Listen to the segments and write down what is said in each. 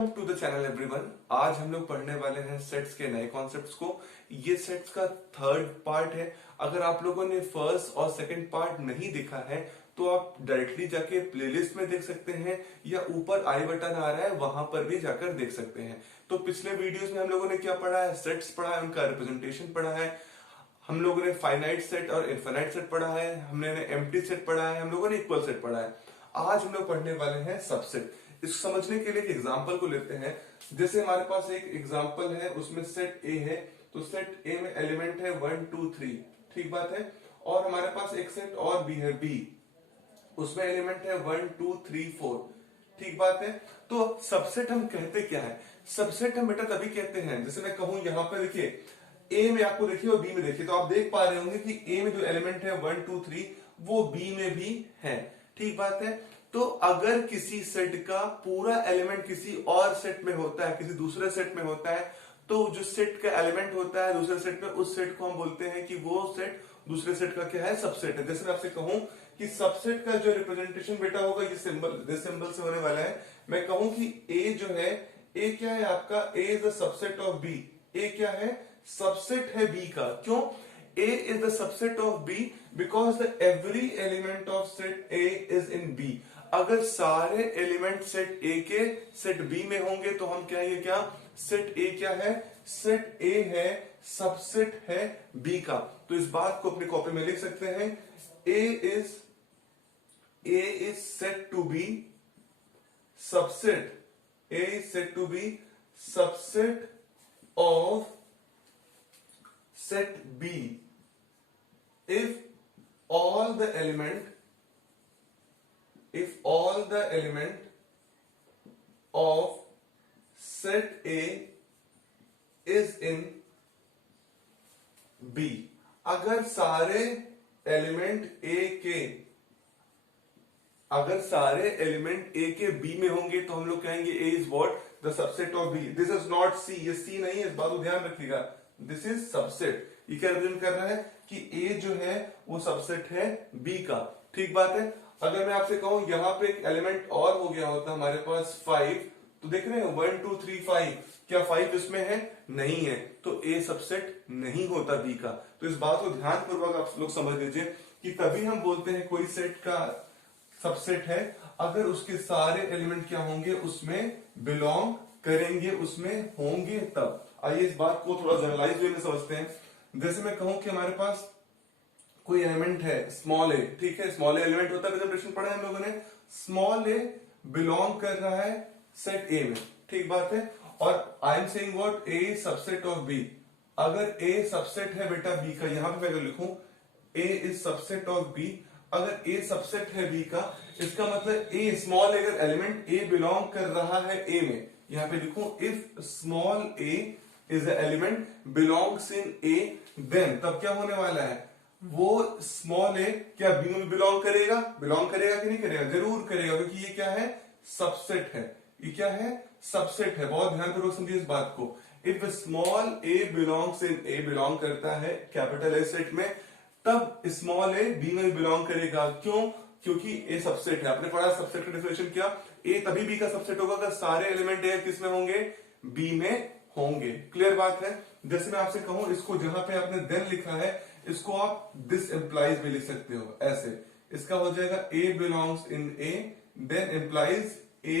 To the channel everyone. आज हम लोग पढ़ने वाले हैं सेट्स के नए कॉन्सेप्ट्स को। ये सेट्स का थर्ड पार्ट है। अगर आप लोगों ने फर्स्ट और सेकंड पार्ट नहीं देखा है तो आप डायरेक्टली जाके प्लेलिस्ट में देख सकते हैं या ऊपर आई बटन आ रहा है वहां पर भी जाकर देख सकते हैं। तो पिछले वीडियोस में हम लोगों ने क्या पढ़ा है, सेट्स पढ़ा है, उनका रिप्रेजेंटेशन पढ़ा है, हम लोगों ने फाइनाइट सेट और इनफाइनाइट सेट पढ़ा है, हमने एम्प्टी सेट पढ़ा है, हम लोगों ने इक्वल सेट पढ़ा है। आज हम लोग पढ़ने वाले हैं सबसेट। इसको समझने के लिए एक एग्जांपल को लेते हैं। जैसे हमारे पास एक एग्जांपल है, उसमें सेट ए है, तो सेट ए में एलिमेंट है 1 2 3, ठीक बात है। और हमारे पास एक सेट और बी है, बी, उसमें एलिमेंट है 1 2 3 4, ठीक बात है। तो सबसेट हम कहते क्या है? सबसेट हम बेटा तभी कहते हैं, जैसे मैं कहूं यहां पर देखिए ए में आपको देखिए और बी में देखिए, तो आप देख पा रहे होंगे कि ए में जो एलिमेंट है 1 2 3 वो बी में भी है, ठीक बात है। तो अगर किसी सेट का पूरा एलिमेंट किसी और सेट में होता है, किसी दूसरे सेट में होता है, तो जो सेट का एलिमेंट होता है दूसरे सेट में, उस सेट को हम बोलते हैं कि वो सेट दूसरे सेट का क्या है, सबसेट है। जैसे मैं आपसे कहूं कि सबसेट का जो रिप्रेजेंटेशन बेटा होगा ये सिंबल, जिस सिंबल से होने वाला है। मैं कहूं कि ए जो है, ए क्या है आपका, A is the subset of B. A क्या है, सबसेट है बी का। क्यों? A is the subset of B because the every element of set A is in B। अगर सारे एलिमेंट सेट A के सेट B में होंगे तो हम कहेंगे क्या, सेट A क्या है, सेट A है सबसेट है B का। तो इस बात को अपनी कॉपी में लिख सकते हैं, A is said to be subset, A is said to be subset of set B if all the element of set A is in B। अगर सारे एलिमेंट A के B में होंगे तो हम लोग कहेंगे A is what, the subset of B। This is not C, ये C नहीं है, इस बात को ध्यान रखिएगा। This is subset. ये क्या रिप्रेजेंट कर रहा है कि A जो है वो सबसेट है B का, ठीक बात है। अगर मैं आपसे कहूं यहां पे एक एलिमेंट और हो गया होता हमारे पास 5, तो देख रहे हैं 1 2 3 5, क्या 5 इसमें है? नहीं है, तो A सबसेट नहीं होता B का। तो इस बात को ध्यानपूर्वक आप लोग समझ लीजिए कि तभी हम बोलते हैं कोई सेट का सबसेट है अगर उसके सारे एलिमेंट क्या होंगे, उसमें बिलोंग करेंगे, उसमें होंगे तब। आइए इस बात को थोड़ा जनरलाइज वे में समझते हैं। जैसे मैं कहूं कि हमारे पास कोई एलिमेंट है स्मॉल ए, ठीक है, स्मॉल ए एलिमेंट होता है, प्रेजेंटेशन पढ़ा है हम लोगों ने। स्मॉल ए बिलोंग कर रहा है सेट ए में, ठीक बात है। और I am saying what, A subset of B. अगर ए सबसेट है बेटा बी का, यहां पे मैं अगर लिखूं A is subset of B, अगर ए सबसेट है बी का, इसका मतलब ए स्मॉल अगर एलिमेंट ए बिलोंग कर रहा है ए में, यहां पे लिखूं if small a is a element belongs in A, then तब क्या होने वाला है, वो स्मॉल ए क्या बी में बिलोंग करेगा? बिलोंग करेगा कि नहीं करेगा? जरूर करेगा, क्योंकि ये क्या है, सबसेट है। ये क्या है, सबसेट है। बहुत ध्यानपूर्वक समझिए इस बात को। If small A belongs in A, belong करता है कैपिटल ए सेट में, तब स्मॉल ए बी में बिलोंग करेगा। क्यों? क्योंकि ए सबसेट है। आपने पढ़ा सबसेट का डेफिनेशन क्या, ए तभी बी का सबसेट होगा अगर सारे एलिमेंट ए किस में होंगे, बी में होंगे। क्लियर बात है। जैसे मैं आपसे कहूं, इसको जहां पे आपने देन लिखा है, इसको आप दिस इंप्लाइज भी लिख सकते हो ऐसे। इसका हो जाएगा ए belongs in A, then implies A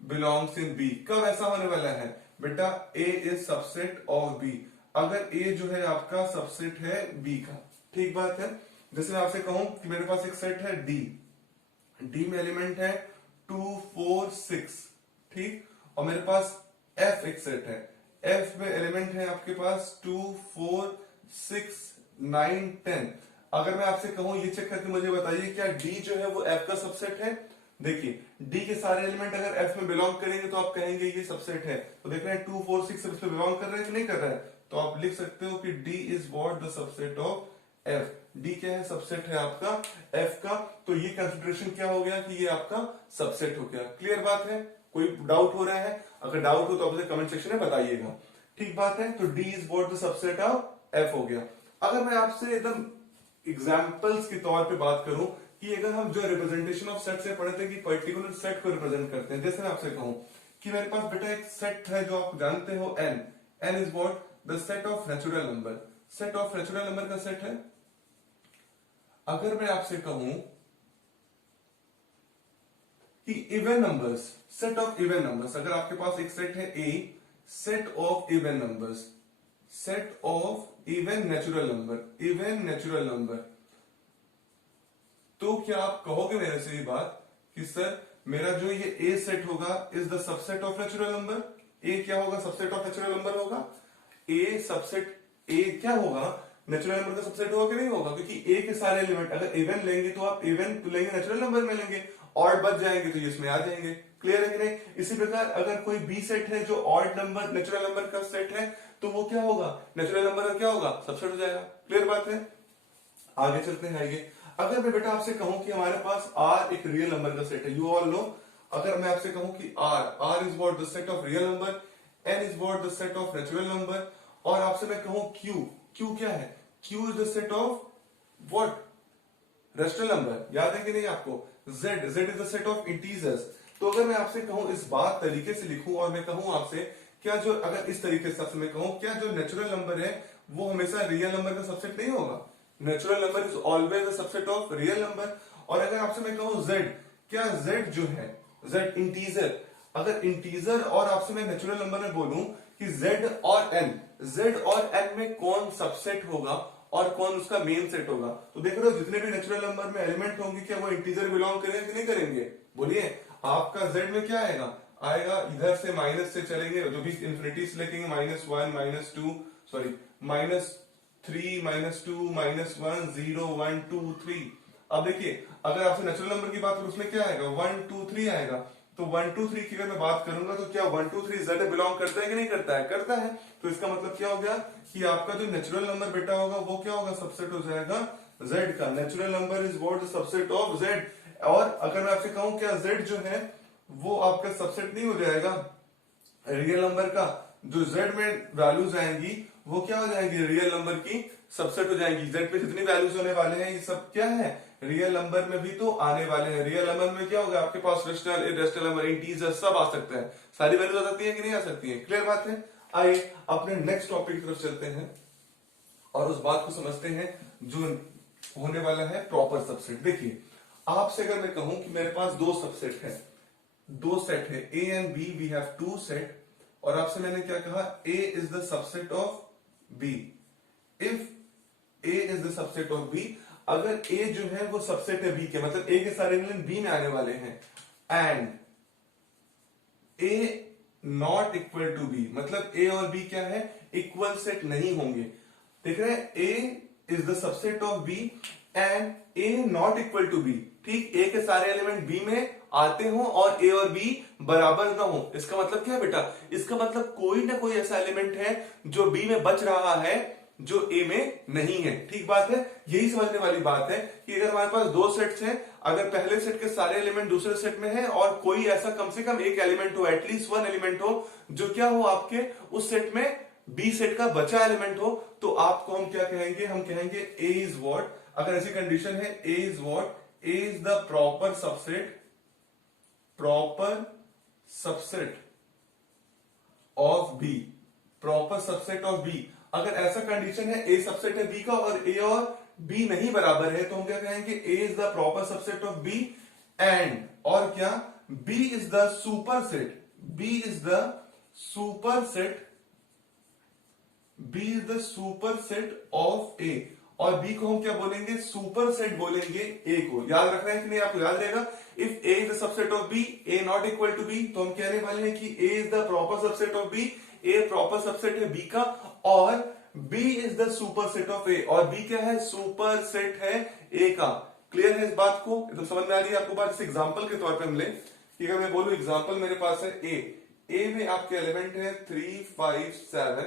belongs in B. कब ऐसा होने वाला है बेटा, ए इज सबसेट ऑफ बी, अगर ए जो है आपका सबसेट है बी का, ठीक बात है। जैसे मैं आपसे कहूं कि मेरे पास एक सेट है डी, डी में एलिमेंट है 2 4 6, ठीक, और मेरे पास एफ एक सेट है, एफ में एलिमेंट है आपके पास 2 4 6 9 10। अगर मैं आपसे कहूं ये चेक करके मुझे बताइए क्या डी जो है वो एफ का सबसेट है? देखिए डी के सारे एलिमेंट अगर एफ में बिलोंग करेंगे तो आप कहेंगे ये सबसेट है। तो देख रहे हैं 2 4 6 इसमें बिलोंग कर रहे हैं कि नहीं कर रहा है? तो आप लिख सकते हो कि D is what, the subset of F. D क्या है, सबसेट है आपका एफ का। तो ये कंसिडरेशन क्या हो गया कि ये आपका सबसेट हो गया। क्लियर बात है? कोई डाउट हो रहा है? अगर डाउट हो तो आप मुझे कमेंट सेक्शन में बताइएगा, ठीक बात है। तो D is what, the subset of F हो गया। अगर मैं आपसे एकदम एग्जाम्पल्स के तौर पे बात करूं कि अगर हम जो रिप्रेजेंटेशन ऑफ सेट से पढ़े थे कि पर्टिकुलर सेट को रिप्रेजेंट करते हैं, जैसे मैं आपसे कहूं कि मेरे पास बेटा एक सेट है जो आप जानते हो n is what the set of natural number. Set of natural number का सेट है। अगर मैं आपसे कहूं कि even numbers, set of even numbers, अगर आपके पास एक सेट है A, set of even numbers, set of even natural number, even natural number, तो क्या आप कहोगे मेरे से ये बात कि सर मेरा जो ये ए सेट होगा is the subset of natural number. A क्या होगा? सबसेट ऑफ नेचुरल नंबर होगा। ए सबसेट, ए क्या होगा? नेचुरल नंबर का सबसेट होगा कि नहीं होगा? क्योंकि ए के सारे एलिमेंट अगर इवन लेंगे तो आप इवन लेंगे, नेचुरल नंबर में लेंगे, ऑड बच जाएंगे तो ये इसमें आ जाएंगे। क्लियर है कि नहीं? इसी प्रकार अगर कोई बी सेट है जो ऑड नंबर नेचुरल नंबर का सेट है तो वो क्या होगा? नेचुरल नंबर का क्या होगा? सबसेट हो जाएगा। क्लियर बात है? आगे चलते हैं आगे। अगर मैं बेटा आपसे कहूं कि हमारे पास आर एक रियल नंबर का सेट है, यू ऑल नो, अगर मैं आपसे कहूं कि R is what the set of real number, N is what the set of natural number, और आपसे मैं कहूं क्यू क्या है? Q is the set of what? Rational number. याद है कि नहीं आपको? Z is the set of integers. तो अगर मैं आपसे कहूं इस बात तरीके से लिखूं और मैं कहूं आपसे क्या जो, अगर इस तरीके से मैं कहूं क्या जो नेचुरल नंबर है वो हमेशा रियल नंबर का सबसेट नहीं होगा? Natural number is always the subset of real number. और अगर आपसे मैं कहूं जेड, क्या जेड जो है, जेड इंटीजर, अगर इंटीजर और आपसे मैं नेचुरल नंबर में बोलूं कि जेड और एन, जेड और एन में कौन सबसेट होगा और कौन उसका मेन सेट होगा, तो देख रहे हो जितने भी नेचुरल नंबर में एलिमेंट होंगे क्या वो इंटीजर बिलोंग करेंगे कि नहीं करेंगे? बोलिए। आपका जेड में क्या आएगा? आएगा इधर से माइनस से चलेंगे, जो भी इंफिनिटी से लेंगे, -1 -2 सॉरी -3 -2 -1 0 1 2 3। अब देखिए अगर आपसे नेचुरल नंबर की बात करूं उसमें क्या आएगा? 1 2 3 आएगा। तो 1 2 3 की अगर मैं बात करूंगा तो क्या 1 2 3 जेड बिलोंग करता है कि नहीं करता है? करता है। तो इसका मतलब क्या हो गया कि आपका जो नेचुरल नंबर बेटा होगा वो क्या होगा? सबसेट हो जाएगा जेड का। Natural number is what? The subset of Z. और अगर मैं आपसे कहूं क्या जेड जो है वो आपका सबसेट नहीं हो जाएगा रियल नंबर का? जो जेड में वैल्यूज आएंगी वो क्या हो जाएंगी? रियल नंबर की सबसेट हो जाएंगी। जेड पे जितनी वैल्यूज होने वाले हैं ये सब क्या है? रियल नंबर में भी तो आने वाले हैं। रियल नंबर में क्या होगा? आपके पास रेशनल, इररेशनल नंबर, इंटीजर सब आ सकते हैं। सारी वैल्यूज आ सकती है कि नहीं आ सकती है? क्लियर बात है? आइए अपने नेक्स्ट टॉपिक की तरफ चलते हैं और उस बात को समझते हैं जो होने वाला है प्रॉपर सबसेट। देखिए आपसे अगर मैं कहूं कि मेरे पास दो सबसेट है, दो सेट है A and B, we have two set, और आपसे मैंने क्या कहा? A is the subset of B. If A is the subset of B, अगर ए जो है वो सबसेट है बी के, मतलब ए के सारे एलिमेंट बी में आने वाले हैं, and A not equal to B, मतलब ए और बी क्या है? इक्वल सेट नहीं होंगे। देख रहे हैं? A is the subset of B and A not equal to B. ठीक, ए के सारे एलिमेंट बी में आते हो और ए और बी बराबर ना हो। इसका मतलब क्या है बेटा? इसका मतलब कोई ना कोई ऐसा एलिमेंट है जो बी में बच रहा है जो ए में नहीं है। ठीक बात है? यही समझने वाली बात है कि अगर हमारे पास दो सेट्स हैं, अगर पहले सेट के सारे एलिमेंट दूसरे सेट में है और कोई ऐसा कम से कम एक एलिमेंट हो, एटलीस्ट वन एलिमेंट हो जो क्या हो आपके उस सेट में बी सेट का बचा एलिमेंट हो, तो आपको हम क्या कहेंगे? हम कहेंगे ए इज व्हाट, अगर ऐसी कंडीशन है A is what? A is the proper subset, proper subset of B, proper subset of B. अगर ऐसा कंडीशन है ए सबसेट है बी का और ए और बी नहीं बराबर है तो हम क्या कहेंगे? A is the proper subset of B and, और क्या? B is the super set, B is the super set, B is the super set of A, और बी को हम क्या बोलेंगे? सुपर सेट बोलेंगे ए को। याद रखना है कि नहीं? आपको याद रहेगा। If A is the subset of B, A not equal to B, तो हम कहने वाले हैं कि A is the proper subset of B, A proper subset है बी का, और B is the super set of A, और बी क्या है? सुपर सेट है ए का। क्लियर है इस बात को? एकदम समझ में आ रही है आपको बात? इस एग्जाम्पल के तौर पे हम ले कि अगर मैं बोलूं एग्जाम्पल मेरे पास है ए में आपके एलिमेंट है 3 5 7,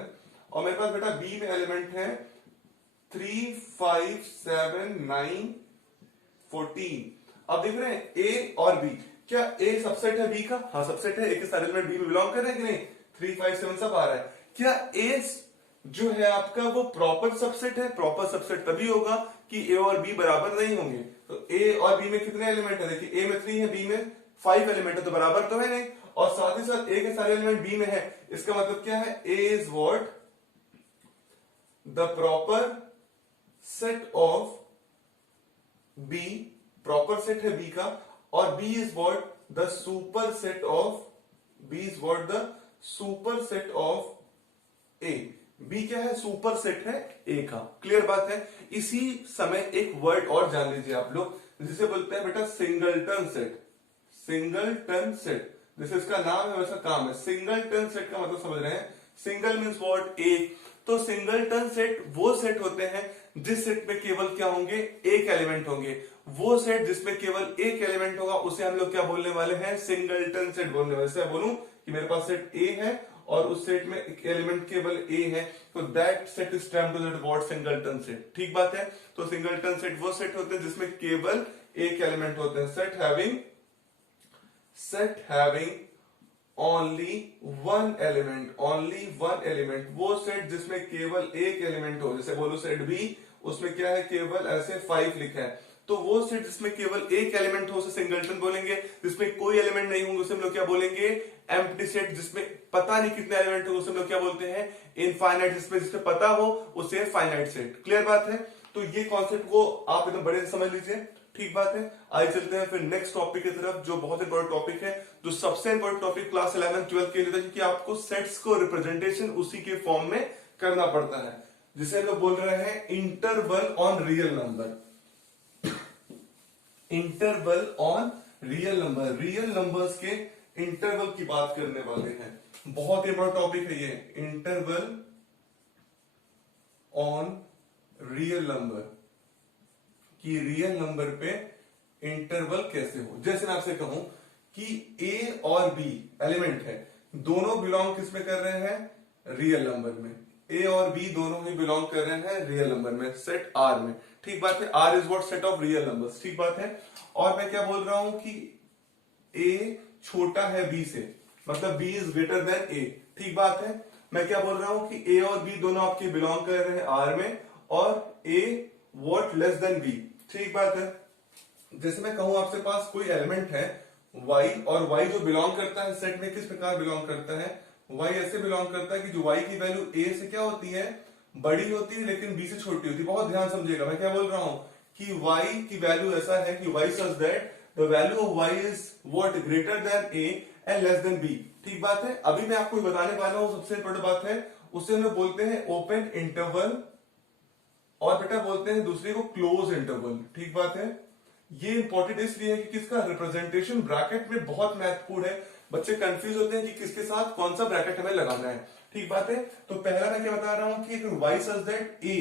और मेरे पास बेटा बी में एलिमेंट है 3 5 7 9 14। अब देख रहे हैं ए और बी, क्या ए सबसेट है बी का? हाँ सबसेट है। ए के सारे एलिमेंट बी में बिलोंग कर रहे हैं कि नहीं? 3 5 7 सब आ रहा है। क्या ए जो है आपका वो प्रॉपर सबसेट है? प्रॉपर सबसेट तभी होगा कि ए और बी बराबर नहीं होंगे। तो ए और बी में कितने एलिमेंट है? देखिए ए में 3 है, बी में 5 एलिमेंट है, तो बराबर तो है नहीं। और साथ ही साथ ए के सारे एलिमेंट बी में है, इसका मतलब क्या है, A is what, the proper set of B, proper set है बी का, और B is what, the super set of, B is what, the super set of A. B क्या है, सुपर सेट है ए का। क्लियर बात है। इसी समय एक वर्ड और जान लीजिए आप लोग, जिसे बोलते हैं बेटा सिंगलटन सेट। सिंगलटन सेट, जैसे इसका नाम है वैसा काम है। सिंगलटन सेट का मतलब समझ रहे हैं, सिंगल मीन्स व्हाट, एक। तो सिंगलटन सेट वो सेट होते हैं जिस सेट में केवल क्या होंगे, एक एलिमेंट होंगे। वो सेट जिसमें केवल एक एलिमेंट होगा उसे हम लोग क्या बोलने वाले हैं, सिंगलटन सेट बोलने वाले। जैसे बोलूं कि मेरे पास सेट ए है और उस सेट में एक एलिमेंट केवल ए है, तो that set is termed as what, singleton set. ठीक बात है। तो सिंगलटन सेट वो सेट होते हैं जिसमें केवल एक एलिमेंट होते हैं। Set having only one element, only one element, वो सेट जिसमें केवल एक एलिमेंट हो। जैसे बोलो सेट बी, उसमें क्या है, केवल ऐसे 5 लिखा है, तो वो सेट जिसमें केवल एक एलिमेंट हो उसे सिंगलटन बोलेंगे। जिसमें कोई एलिमेंट नहीं होंगे उसे हम लोग क्या बोलेंगे, एम्प्टी सेट। जिसमें पता नहीं कितने एलिमेंट हो उसे हम लोग क्या बोलते हैं, इनफाइनाइट। जिसमें पता हो उसे फाइनाइट सेट। क्लियर बात है। तो ये कॉन्सेप्ट को आप एकदम बड़े से समझ लीजिए। ठीक बात है। आइए चलते हैं फिर नेक्स्ट टॉपिक की तरफ, जो बहुत इंपॉर्टेंट टॉपिक है, जो सबसे इंपॉर्टेंट टॉपिक क्लास 11 12 के लिए था, क्योंकि आपको सेट्स को रिप्रेजेंटेशन उसी के फॉर्म में करना पड़ता है, जिसे हम लोग बोल रहे हैं interval on real number. Interval on real number, real numbers के इंटरवल की बात करने वाले हैं। बहुत इंपॉर्टेंट टॉपिक है ये, इंटरवल ऑन रियल नंबर, कि रियल नंबर पे इंटरवल कैसे हो। जैसे मैं आपसे कहूं कि ए और बी एलिमेंट है, दोनों बिलोंग किस में कर रहे हैं, रियल नंबर में। ए और बी दोनों ही बिलोंग कर रहे हैं रियल नंबर में, सेट आर में। ठीक बात है। R is what, set of real numbers. ठीक बात है। और मैं क्या बोल रहा हूं कि ए छोटा है बी से, मतलब बी इज ग्रेटर देन ए। ठीक बात है। मैं क्या बोल रहा हूं कि ए और बी दोनों आपके बिलोंग कर रहे हैं आर में, और ए व्हाट लेस देन बी। ठीक बात है। जैसे मैं कहूं आपसे पास कोई एलिमेंट है y, और y जो बिलोंग करता है सेट में किस प्रकार बिलोंग करता है, y ऐसे बिलोंग करता है कि जो y की वैल्यू a से क्या होती है, बड़ी होती है, लेकिन b से छोटी होती है। बहुत ध्यान समझिएगा मैं क्या बोल रहा हूं, कि y की वैल्यू ऐसा है कि y such that the value of y is what, greater than a and less then b। ठीक बात है। अभी मैं आपको बताने वाला हूं, सबसे इंपॉर्टेंट बात है, उसे हम लोग बोलते हैं ओपन इंटरवल, और बेटा बोलते हैं दूसरे को क्लोज इंटरवल। ठीक बात है। ये इंपॉर्टेंट इसलिए है कि किसका रिप्रेजेंटेशन ब्रैकेट में बहुत महत्वपूर्ण है। बच्चे कंफ्यूज होते हैं कि किसके साथ कौन सा ब्रैकेट हमें लगाना है। ठीक बात है। तो पहला मैं क्या बता रहा हूं कि y सच दैट a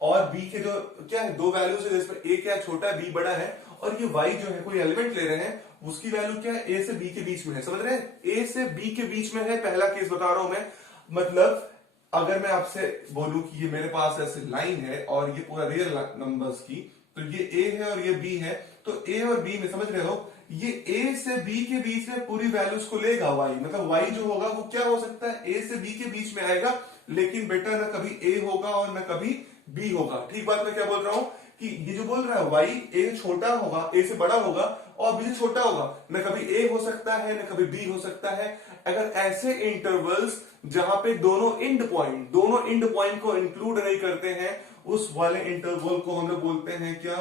और b के जो क्या है, दो वैल्यूज है, जिसमें a क्या छोटा है, b बड़ा है, और ये y जो है कोई एलिमेंट ले रहे हैं, उसकी वैल्यू क्या है, a से b के बीच में है। समझ रहे हैं, a से b के बीच में है। पहला केस बता रहा हूं मैं। मतलब अगर मैं आपसे बोलूं कि ये मेरे पास ऐसे लाइन है और ये पूरा रियल नंबर्स की, तो ये a है और ये b है, तो a और b में समझ रहे हो, ये a से b के बीच में पूरी वैल्यूज को लेगा y। मतलब y जो होगा वो क्या हो सकता है, a से b के बीच में आएगा, लेकिन बेटा ना कभी a होगा और ना कभी b होगा। ठीक बात मैं क्या बोल रहा हूं कि ये जो बोल रहा है y a छोटा होगा, a से बड़ा होगा, और b से छोटा होगा, न कभी a हो सकता है न कभी b हो सकता है। अगर ऐसे इंटरवल्स जहां पे दोनों इंड पॉइंट को इंक्लूड नहीं करते हैं, उस वाले इंटरवल को हम लोग बोलते हैं क्या,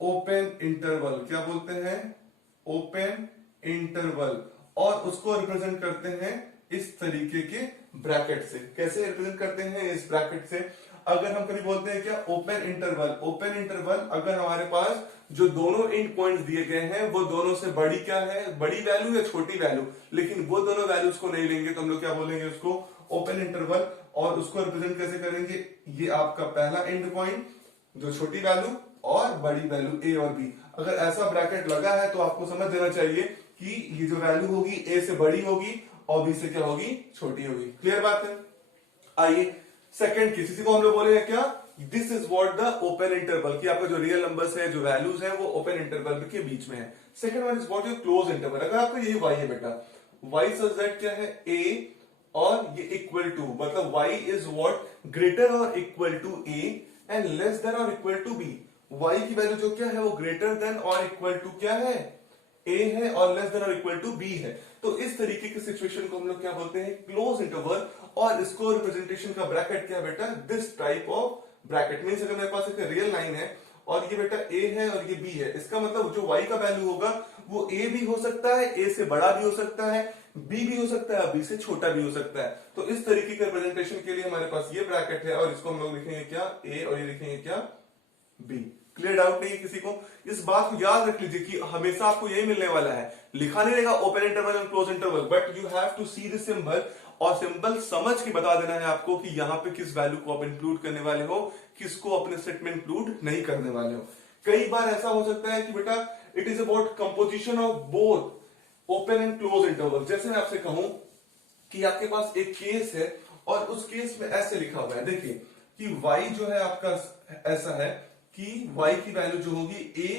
ओपन इंटरवल। क्या बोलते हैं, ओपन इंटरवल। और उसको रिप्रेजेंट करते हैं इस तरीके के ब्रैकेट से। कैसे रिप्रेजेंट करते हैं, इस ब्रैकेट से। अगर हम कभी बोलते हैं क्या, ओपन इंटरवल, ओपन इंटरवल अगर हमारे पास जो दोनों एंड पॉइंट्स दिए गए हैं वो दोनों से बड़ी क्या है, बड़ी वैल्यू या छोटी वैल्यू, लेकिन वो दोनों वैल्यूज को नहीं लेंगे, तो हम लोग क्या बोलेंगे उसको, ओपन इंटरवल। और उसको रिप्रेजेंट कैसे करेंगे, ये आपका पहला एंड पॉइंट जो छोटी वैल्यू और बड़ी वैल्यू ए और बी। अगर ऐसा ब्रैकेट लगा है तो आपको समझ देना चाहिए कि ये जो वैल्यू होगी ए से बड़ी होगी और बी से क्या होगी, छोटी होगी। क्लियर बात है। आइए सेकंड केस, इसी को हम लोग बोलेंगे क्या, this is what the open interval, कि आपका जो रियल नंबर्स है, जो वैल्यूज है, वो ओपन इंटरवल के बीच में है। Second one is what your close interval. अगर आपका यही y है बेटा, y सच दैट क्या है, a और ये इक्वल टू, मतलब y इज व्हाट ग्रेटर और equal to a and less than और इक्वल टू b। y की वैल्यू जो क्या है वो ग्रेटर देन और इक्वल टू क्या है, a है, और लेस देन और इक्वल टू b है। तो इस तरीके की सिचुएशन को हम लोग क्या बोलते हैं, क्लोज इंटरवल। और इसको रिप्रेजेंटेशन का ब्रैकेट क्या है बेटा, this type of bracket. Means अगर मेरे पास एक रियल लाइन है और ये बेटा a है और ये b है, इसका मतलब जो y का वैल्यू होगा वो a भी हो सकता है, a से बड़ा भी हो सकता है, b भी हो सकता है, b से छोटा भी हो सकता है। तो इस तरीके के रिप्रेजेंटेशन के लिए हमारे पास ये ब्रैकेट है और इसको हम लोग लिखेंगे क्या, a, और ये लिखेंगे क्या, b। क्लियर डाउट नहीं है किसी को? इस बात को याद रख लीजिए कि हमेशा आपको यही मिलने वाला है, लिखा नहीं रहेगा open interval and close interval, but you have to see the symbol और सिंबल समझ के बता देना है आपको कि यहां पे किस वैल्यू को आप इंक्लूड करने वाले हो, किसको अपने सेट में इंक्लूड नहीं करने वाले हो। कई बार ऐसा हो सकता है कि बेटा it is about composition of both open and close interval. जैसे मैं आपसे कहूं कि आपके पास एक केस है और उस केस में ऐसे लिखा हुआ है, देखिए कि y जो है आपका ऐसा है कि y की वैल्यू जो होगी a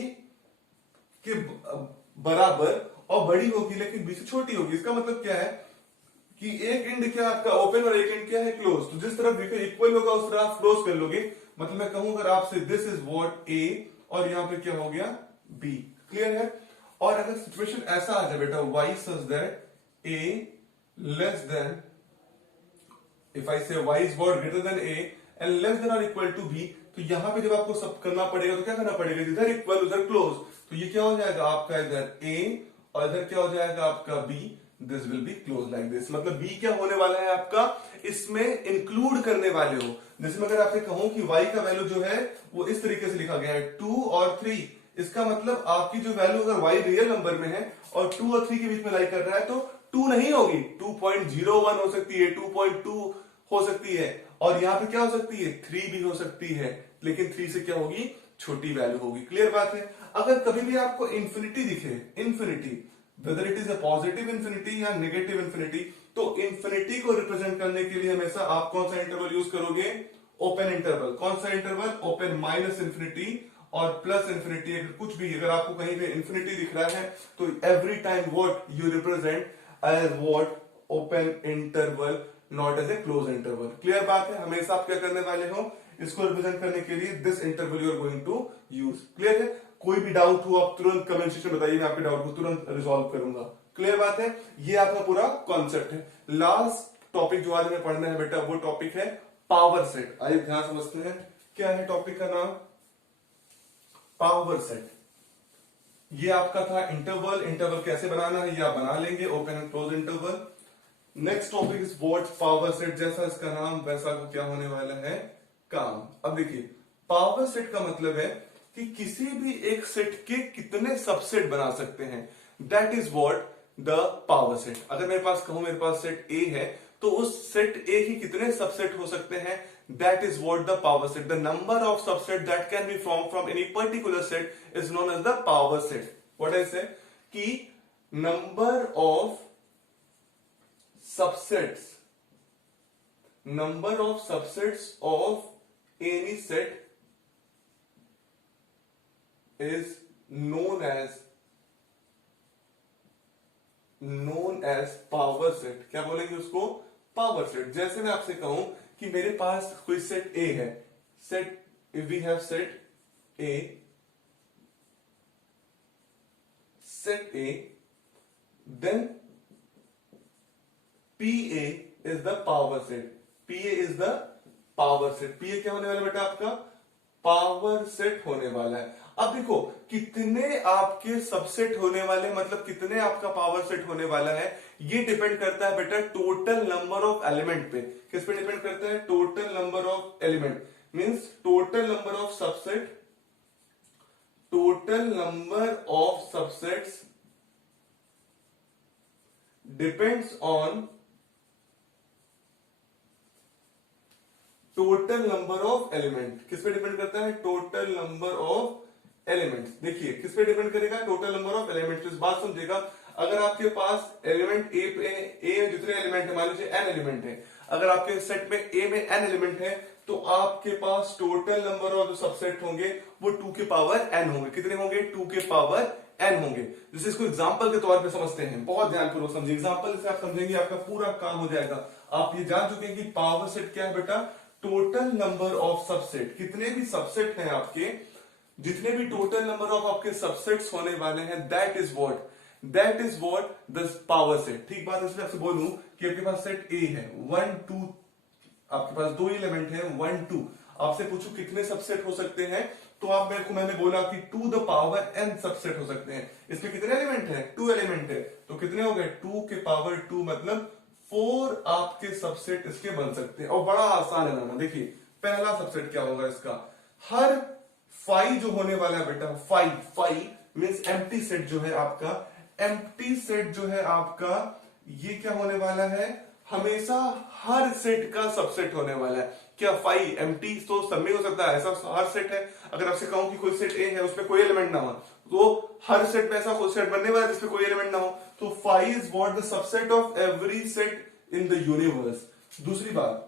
के बराबर और बड़ी होगी लेकिन b से छोटी होगी। इसका मतलब क्या है कि एक एंड क्या आपका ओपन और एक एंड क्या है क्लोज। तो जिस तरफ देखो इक्वल होगा उस तरफ आप क्लोज कर लोगे। मतलब मैं कहूं अगर आपसे दिस इज व्हाट a और यहां पे क्या हो गया b। क्लियर है? और अगर सिचुएशन ऐसा आ जाए बेटा y such that a less than, if I से y is what greater than a and less than और इक्वल टू b, तो यहां पे जब आपको सब करना पड़ेगा तो क्या करना पड़ेगा, इधर इक्वल उधर क्लोज। तो ये क्या हो जाएगा आपका इधर a और इधर क्या हो जाएगा आपका b। This will be close like this. मतलब b क्या होने वाला है आपका, इसमें इंक्लूड करने वाले हो। जैसे मैं अगर आपसे कहूं कि y का वैल्यू जो है वो इस तरीके से लिखा गया है 2 और 3, इसका मतलब आपकी जो वैल्यू अगर y रियल नंबर में है और 2 और 3 के बीच में लाई कर रहा है तो 2 नहीं होगी, 2.01 हो सकती है, 2.2 हो सकती है, और यहां पे क्या हो सकती है 3 भी हो सकती है, लेकिन 3 से क्या होगी छोटी वैल्यू होगी। क्लियर बात है? अगर कभी भी आपको इंफिनिटी दिखे, infinity whether it is a positive infinity या नेगेटिव इंफिनिटी, तो इंफिनिटी को रिप्रेजेंट करने के लिए हमेशा आप कौन सा इंटरवल यूज करोगे, ओपन इंटरवल। कौन सा इंटरवल, ओपन माइनस इंफिनिटी और प्लस इंफिनिटी। अगर कुछ भी अगर आपको कहीं पे इंफिनिटी दिख रहा है तो every time what you represent as what, open interval, not as a close interval. Clear बात है? हमेशा आप क्या करने वाले हो, इसको रिप्रेजेंट करने के लिए this interval you are going to use. Clear है? कोई भी डाउट हो आप तुरंत कमेंट सेक्शन में बताइए, मैं आपके डाउट को तुरंत रिजॉल्व करूंगा। क्लियर बात है? ये आपका पूरा कॉन्सेप्ट है। लास्ट टॉपिक जो आज हमें पढ़ना है बेटा वो टॉपिक है पावर सेट। आइए ध्यान समझते हैं क्या है टॉपिक का नाम, पावर सेट। ये आपका था इंटरवल, इंटरवल कैसे बनाना है ये आप बना लेंगे, open and close interval. Next topic is what power set. जैसा इसका नाम वैसा क्या होने वाला है, काम। अब देखिए पावर सेट का मतलब है कि किसी भी एक सेट के कितने सबसेट बना सकते हैं, that is what the power set. अगर मेरे पास कहूं मेरे पास सेट ए है तो उस सेट ए की कितने सबसेट हो सकते हैं, that is what the power set. The number of subset that can be form from any particular set is known as the power set. What I say कि number of subsets, number of subsets of any set is known as power set। क्या बोलेंगे उसको, power set. जैसे मैं आपसे कहूं कि मेरे पास कोई सेट A है, set we have set A, set A, then PA is the power set। PA is the power set। PA क्या होने वाला बेटा आपका, पावर सेट होने वाला है। अब देखो कितने आपके सबसेट होने वाले, मतलब कितने आपका पावर सेट होने वाला है, ये डिपेंड करता है बेटा टोटल नंबर ऑफ एलिमेंट पे। किस पे डिपेंड करता है, total number of element, means total number of subset, total number of subsets depends on total number of element. किस पे डिपेंड करता है, टोटल नंबर ऑफ एलिमेंट्स। देखिए किस पे डिपेंड करेगा, टोटल नंबर ऑफ एलिमेंट्स। इस बात समझेगा, अगर आपके पास एलिमेंट ए पे, ए में जितने एलिमेंट है मान लीजिए एन एलिमेंट है, अगर आपके सेट में ए में एन एलिमेंट है तो आपके पास टोटल नंबर ऑफ जो सबसेट होंगे वो 2 के पावर एन होंगे। कितने होंगे, 2 के पावर एन होंगे। जैसे इसको एग्जांपल के तौर पे समझते हैं, बहुत ध्यानपूर्वक समझिए। एग्जांपल से आप समझेंगे आपका पूरा काम हो जाएगा। आप ये जान चुके हैं कि पावर सेट क्या है बेटा, टोटल नंबर ऑफ सबसेट। कितने भी सबसेट हैं आपके, जितने भी टोटल नंबर ऑफ आपके सबसेट्स होने वाले हैं, that is what, that is what the power set. ठीक बात है, इसलिए आपसे बोलूं कि आपके पास सेट ए है 1 2, आपके पास दो एलिमेंट है 1 2, आपसे पूछूं कितने सबसेट हो सकते हैं, तो आप मेरे को मैंने बोला कि to the power n subset हो सकते हैं। इसमें कितने एलिमेंट है? 2 एलिमेंट है, तो कितने हो गए? 2 के पावर 2 मतलब 4 आपके सबसेट इसके बन सकते हैं। और बड़ा आसान है ना, देखिए पहला सबसेट क्या होगा इसका, हर फाइव जो होने वाला है बेटा, फाइव मीन्स एम्प्टी सेट जो है आपका, एम्प्टी सेट जो है आपका, ये क्या होने वाला है, हमेशा हर सेट का सबसेट होने वाला है। क्या फाइव एम्प्टी तो सब में हो सकता है, ऐसा हर सेट है। अगर आपसे कहूं कि कोई सेट ए है उसमें कोई एलिमेंट ना हो, तो हर सेट में ऐसा कोई सेट बनने वाला है जिसमें कोई एलिमेंट ना हो, तो five is what the subset of every set in the universe. दूसरी बात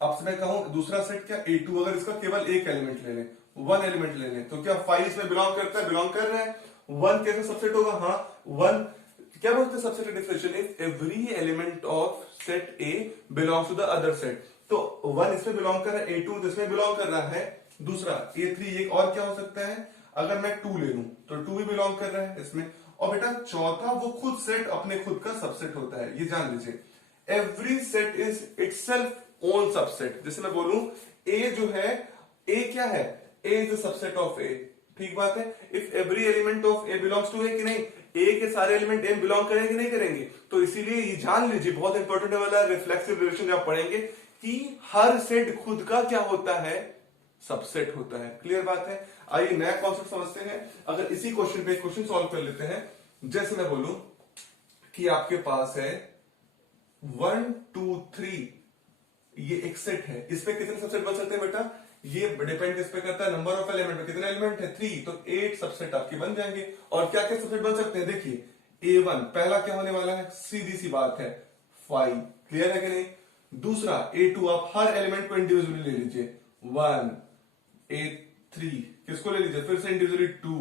आपसे मैं कहूं दूसरा सेट क्या, A2, अगर इसका केवल एक एलिमेंट ले लें, वन एलिमेंट ले लें, तो क्या फाइव इसमें बिलोंग करता है? बिलोंग कर रहा है। वन कैसे सबसेट होगा? हाँ, वन क्या बोलते हैं subset definition, if every element of set A belongs to the other set, तो वन इसमें बिलोंग कर रहा है, A2 इसमें बिलोंग कर रहा है, दूसरा A3, एक और क्या हो सकता है, अगर मैं 2 ले लूं तो 2 भी बिलोंग कर रहा है इसमें। और बेटा चौथा, वो खुद सेट अपने खुद का सबसेट होता है, ये जान लीजिए। Every set is itself own subset. जैसे मैं बोलूं ए जो है, ए क्या है, A is the subset of A. ठीक बात है। If every element of A belongs to A, कि नहीं, ए के सारे एलिमेंट ए बिलोंग करेंगे नहीं करेंगे, तो इसीलिए ये जान लीजिए, बहुत इंपॉर्टेंट वाला रिफ्लेक्सिव रिलेशन जो आप पढ़ेंगे, कि हर सेट खुद का क्या होता है, सबसेट होता है। क्लियर बात है। आइए नया कॉन्सेप्ट समझते हैं। अगर इसी क्वेश्चन पे क्वेश्चन सॉल्व कर लेते हैं। जैसे मैं बोलूं कि आपके पास है 1 2 3, ये एक सेट है, इसमें कितने सबसेट बन सकते हैं बेटा, ये डिपेंड इस पे करता है नंबर ऑफ एलिमेंट में, कितने एलिमेंट है 3, तो 8 सबसेट आपके बन जाएंगे। और क्या क्या सबसेट बन सकते हैं, देखिए A1 पहला क्या होने वाला है, सीधी सी बात है 5। क्लियर है कि नहीं। दूसरा A2, आप हर एलिमेंट को इंडिविजुअली ले लीजिए, 1 A3 किसको ले लीजिए, फिर से इंडिविजुअली 2,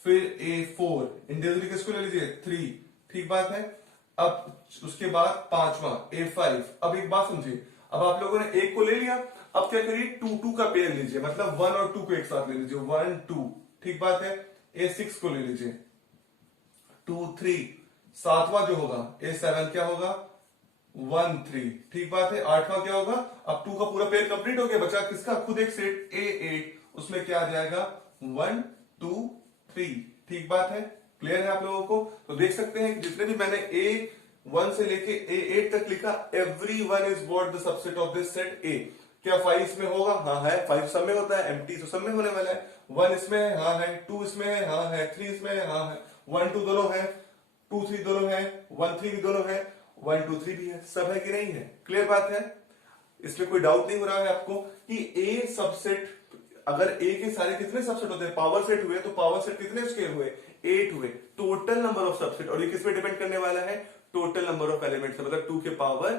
फिर A4 इंडिविजुअली किसको ले लीजिए, 3। ठीक बात है। अब उसके बाद पांचवा A5। अब एक बात समझिए, अब आप लोगों ने एक को ले लिया, अब क्या करिए 2 2 का पेयर लीजिए, मतलब 1 और 2 को एक साथ ले लीजिए, 1 2। ठीक बात है। A6 को ले लीजिए, 2 3। सातवां जो होगा A7 क्या होगा, 1 3। ठीक बात है। आठवां क्या होगा, अब 2 का पूरा पेयर कंप्लीट हो गया, बचा किसका, खुद एक सेट A8, उसमें क्या आ जाएगा 1 2 3। ठीक बात है। क्लियर है आप लोगों को। तो देख सकते हैं कि जितने भी मैंने A1 से लेके A8 तक लिखा, every one is what the subset of this set A। क्या 5 इसमें होगा, हाँ है, 5 सब में होता है, एम्प्टी तो सब में होने वाला है। 1 इसमें है, हाँ है, 2 इसमें है, हाँ है, 3 इसमें है, हाँ है, 1 2 दोनों है, 2 3 दोनों है, 1 3 भी दोनों है, 1 2 3 भी है, सब है कि नहीं है। क्लियर बात है। इसमें कोई डाउट नहीं हो रहा है आपको कि A सबसेट, अगर A के सारे कितने सबसेट होते हैं, पावर सेट हुए, तो पावर सेट कितने उसके हुए, 8 हुए, टोटल नंबर ऑफ सबसेट। और ये किस पे डिपेंड करने वाला है, टोटल नंबर ऑफ एलिमेंट्स, मतलब 2 के पावर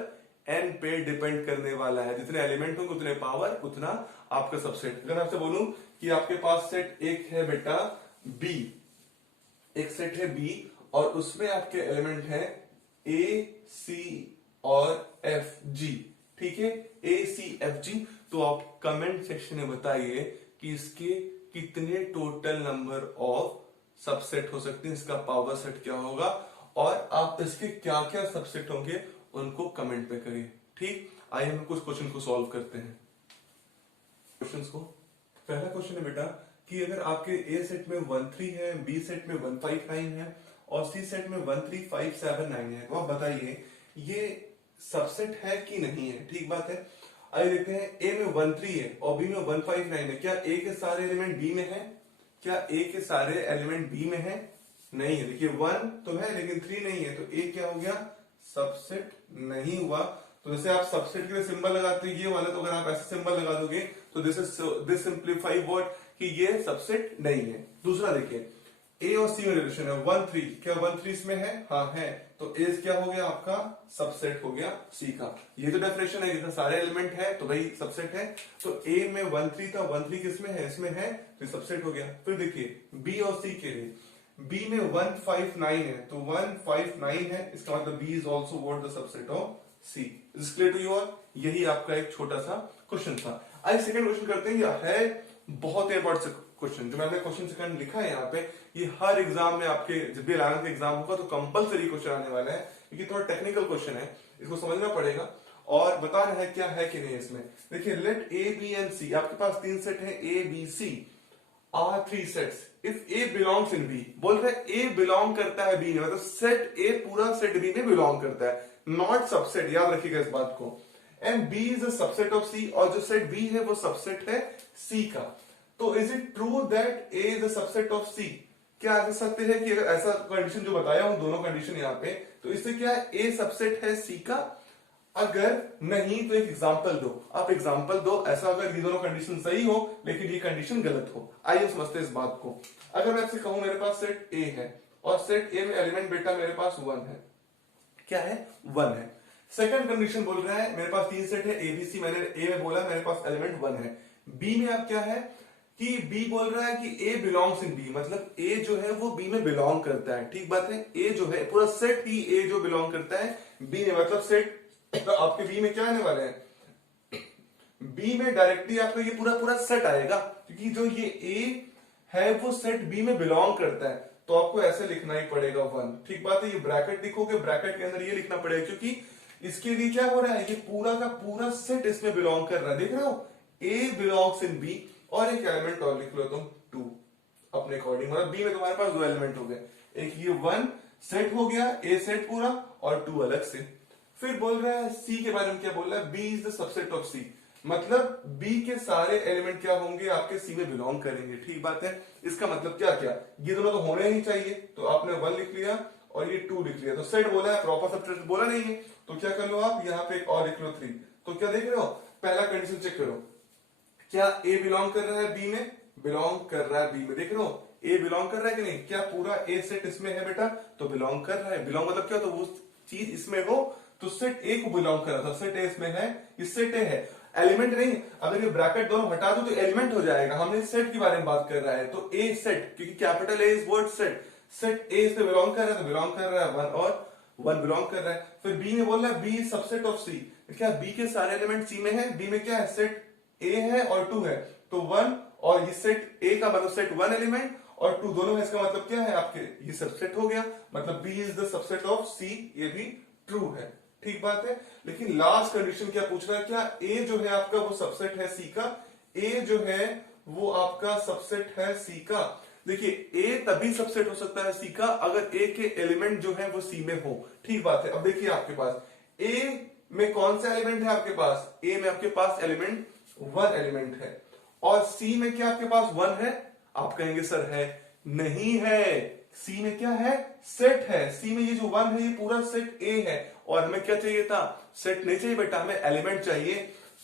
n पे डिपेंड करने वाला है। जितने एलिमेंट होंगे उतने पावर, उतना आपका सबसेट। अगर मैं आपसे बोलूं कि आपके पास सेट एक है बेटा B, एक सेट है B, और उसमें आपके एलिमेंट हैं A C और F G। ठीक है, A C F G, तो आप कमेंट सेक्शन में बताइए कि इसके कितने टोटल नंबर ऑफ सबसेट हो सकते हैं, इसका पावर सेट क्या होगा, और आप इसके क्या क्या सबसेट होंगे उनको कमेंट पे करिए। ठीक, आइए हम कुछ क्वेश्चन को सॉल्व करते हैं। क्वेश्चंस को, पहला क्वेश्चन है बेटा कि अगर आपके A सेट में 1 3 है, B सेट में 1 5 9 है, और C सेट में 1 3 5 7 9 है, तो आप बताइए ये सबसेट है कि नहीं है। ठीक बात है। आइए देखते हैं, A में 1 3 है और B में 1 5 9 है, क्या A के सारे एलिमेंट B में है, क्या A के सारे एलिमेंट B में है, नहीं है। देखिए 1 तो है लेकिन 3 नहीं है, तो A क्या हो गया, सबसेट नहीं हुआ। तो जैसे आप सबसेट के लिए सिंबल लगाते हैं ये वाला, तो अगर आप ऐसे सिंबल लगा दोगे तो दिस सिंप्लीफाई व्हाट, कि ये सबसेट नहीं है। दूसरा देखिए, A और C में रिलेशन है 1 3, क्या 1 3 इसमें है, हाँ है, तो A क्या हो गया आपका, सबसेट हो गया C का। ये तो डेफिनेशन है, सारे एलिमेंट है तो भाई सबसेट है। तो A में 1 3 था, 1 3 किसमें है, इसमें है, तो सबसेट हो गया। फिर देखिए B और C के लिए, B में 1 5 9 है, तो 1 5 9 है, इसका मतलब B is also what the subset of C। Is clear to you all. यही आपका एक छोटा सा क्वेश्चन था। आइए सेकंड क्वेश्चन करते हैं, यह है बहुत इंपॉर्टेंट क्वेश्चन जो मैंने क्वेश्चन सेकंड लिखा है यहाँ पे, ये हर एग्जाम में आपके जब भी 11th का एग्जाम होगा तो कंपलसरी क्वेश्चन आने वाला है, क्योंकि थोड़ा टेक्निकल क्वेश्चन है, इसको समझना पड़ेगा और बताना है क्या है कि नहीं इसमें। देखिए let A B and C, आपके पास 3 सेट है A B C are 3 sets if A belongs in B. बोल रहे ए बिलोंग करता है बी में, मतलब सेट ए पूरा सेट बी में बिलोंग करता है, नॉट सबसेट, याद रखिएगा इस बात को। And B is a subset of C, और जो सेट बी है वो सबसेट है सी का। तो is it true that A is a subset of C? क्या कह सकते हैं कि अगर ऐसा कंडीशन जो बताया हूं, दोनों कंडीशन यहाँ पे, तो इससे क्या है ए सबसेट है सी का? अगर नहीं तो एक एग्जांपल दो, आप एग्जांपल दो ऐसा अगर ये दोनों कंडीशन सही हो लेकिन ये कंडीशन गलत हो। आइए समझते हैं इस बात को। अगर मैं आपसे कहूं मेरे पास सेट ए है और सेट ए में एलिमेंट बेटा मेरे पास 1 है, क्या है? 1 है। सेकंड कंडीशन बोल रहा है मेरे पास 3 सेट है एबीसी, मैंने ए में बोला मेरे पास एलिमेंट 1 है। बी में अब क्या है कि बी बोल रहा है कि ए बिलोंग्स इन बी, मतलब ए जो है वो बी में बिलोंग करता है। ठीक बात है, ए जो है पूरा सेट ही ए जो बिलोंग करता है बी में, मतलब सेट तो आपके बी में क्या आने वाले हैं? बी में डायरेक्टली आपको ये पूरा पूरा सेट आएगा, क्योंकि जो ये ए है वो सेट बी में बिलोंग करता है, तो आपको ऐसे लिखना ही पड़ेगा 1। ठीक बात है, ये ब्रैकेट लिखोगे, ब्रैकेट के अंदर ये लिखना पड़ेगा, क्योंकि इसके लिए क्या हो रहा है, ये पूरा का पूरा सेट इसमें बिलोंग कर रहा है। देख रहे हो, ए बिलोंग्स इन बी, और एक एलिमेंट और लिख लो तुम 2 अपने अकॉर्डिंग, मतलब बी में तुम्हारे पास 2 एलिमेंट हो गए, एक ये 1 सेट हो गया, ए सेट पूरा, और 2 अलग से। फिर बोल रहा है सी के बारे में, क्या बोल रहा है? B is the subset of C, मतलब बी के सारे एलिमेंट क्या होंगे आपके सी में बिलोंग करेंगे। ठीक बात है, इसका मतलब क्या क्या, ये दोनों तो होने ही चाहिए, तो आपने 1 लिख लिया और ये 2 लिख लिया, तो सेट बोला है, प्रॉपर सबसेट बोला नहीं है, तो क्या कर लो आप यहाँ पे एक और लिख लो 3। तो क्या देख रहे हो, पहला कंडीशन चेक करो, क्या ए बिलोंग कर रहा है बी में? बिलोंग कर रहा है बी में, देख रहे हो ए बिलोंग कर रहा है कि नहीं? क्या पूरा ए सेट इसमें है बेटा? तो बिलोंग कर रहा है। बिलोंग मतलब क्या, तो वो चीज इसमें हो तो सेट ए को बिलोंग कर रहा था, सेट ए इसमें है, इस सेट ए है, एलिमेंट नहीं। अगर ये ब्रैकेट दोनों हटा दो तो एलिमेंट हो जाएगा, हमने सेट के बारे में बात कर रहा है, तो ए सेट, क्योंकि capital A is word set, set ए इस पे बिलोंग कर रहा है, तो बिलोंग कर रहा है 1, और 1 बिलोंग कर रहा है। फिर बी में बोल रहा है B is subset of C, क्या बी के सारे एलिमेंट सी में है? बी में क्या है, सेट ए है और 2 है, तो 1, और ये सेट ए का मतलब सेट 1 एलिमेंट और 2 दोनों है, इसका मतलब क्या है आपके, ये सबसेट हो गया, मतलब B is the subset of C, ये भी ट्रू है। ठीक बात है, लेकिन लास्ट कंडीशन क्या पूछ रहा है, क्या ए जो है आपका वो सबसेट है सी का? ए जो है वो आपका सबसेट है सी का। देखिए ए तभी सबसेट हो सकता है सी का अगर ए के एलिमेंट जो है वो सी में हो। ठीक बात है, अब देखिए आपके पास ए में कौन सा एलिमेंट है आपके पास? ए में आपके पास एलिमेंट 1 एलिमेंट है, और सी में क्या आपके पास 1 है? आप कहेंगे सर है, नहीं है, सी में क्या है, सेट है, सी में ये जो 1 है ये पूरा सेट ए है, और हमें क्या चाहिए था, सेट नहीं चाहिए बेटा, हमें एलिमेंट चाहिए।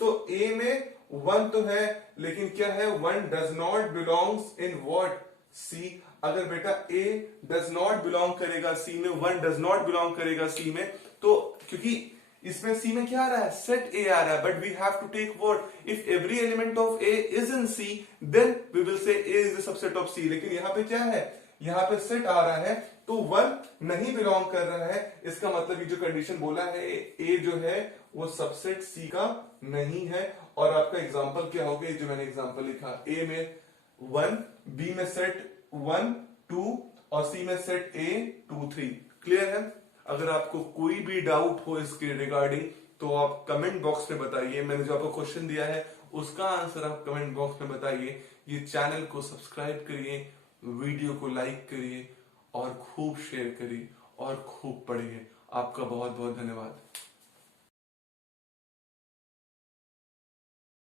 तो ए में 1 तो है, लेकिन क्या है, 1 does not belongs in what, C. अगर बेटा ए डज नॉट बिलोंग करेगा सी में, 1 डज नॉट बिलोंग करेगा सी में, तो क्योंकि इसमें सी में क्या आ रहा है, सेट ए आ रहा है, but we have to take what, if every element of A is in C then we will say A is the subset of C. लेकिन यहाँ पे क्या है, यहाँ पे सेट आ रहा है, तो 1 नहीं बिलोंग कर रहा है, इसका मतलब ये जो कंडीशन बोला है ए जो है वो सबसेट सी का नहीं है। और आपका एग्जांपल क्या हो गया, जो मैंने एग्जांपल लिखा, ए में 1, बी में सेट 1 2 और सी में सेट ए 2 3। क्लियर है? अगर आपको कोई भी डाउट हो इसके रिगार्डिंग तो आप कमेंट बॉक्स में बताइए, मैंने जो आपको क्वेश्चन दिया है उसका आंसर आप कमेंट बॉक्स में बताइए। ये चैनल को सब्सक्राइब करिए, वीडियो को लाइक करिए और खूब शेयर करिए और खूब पढ़िए। आपका बहुत बहुत धन्यवाद।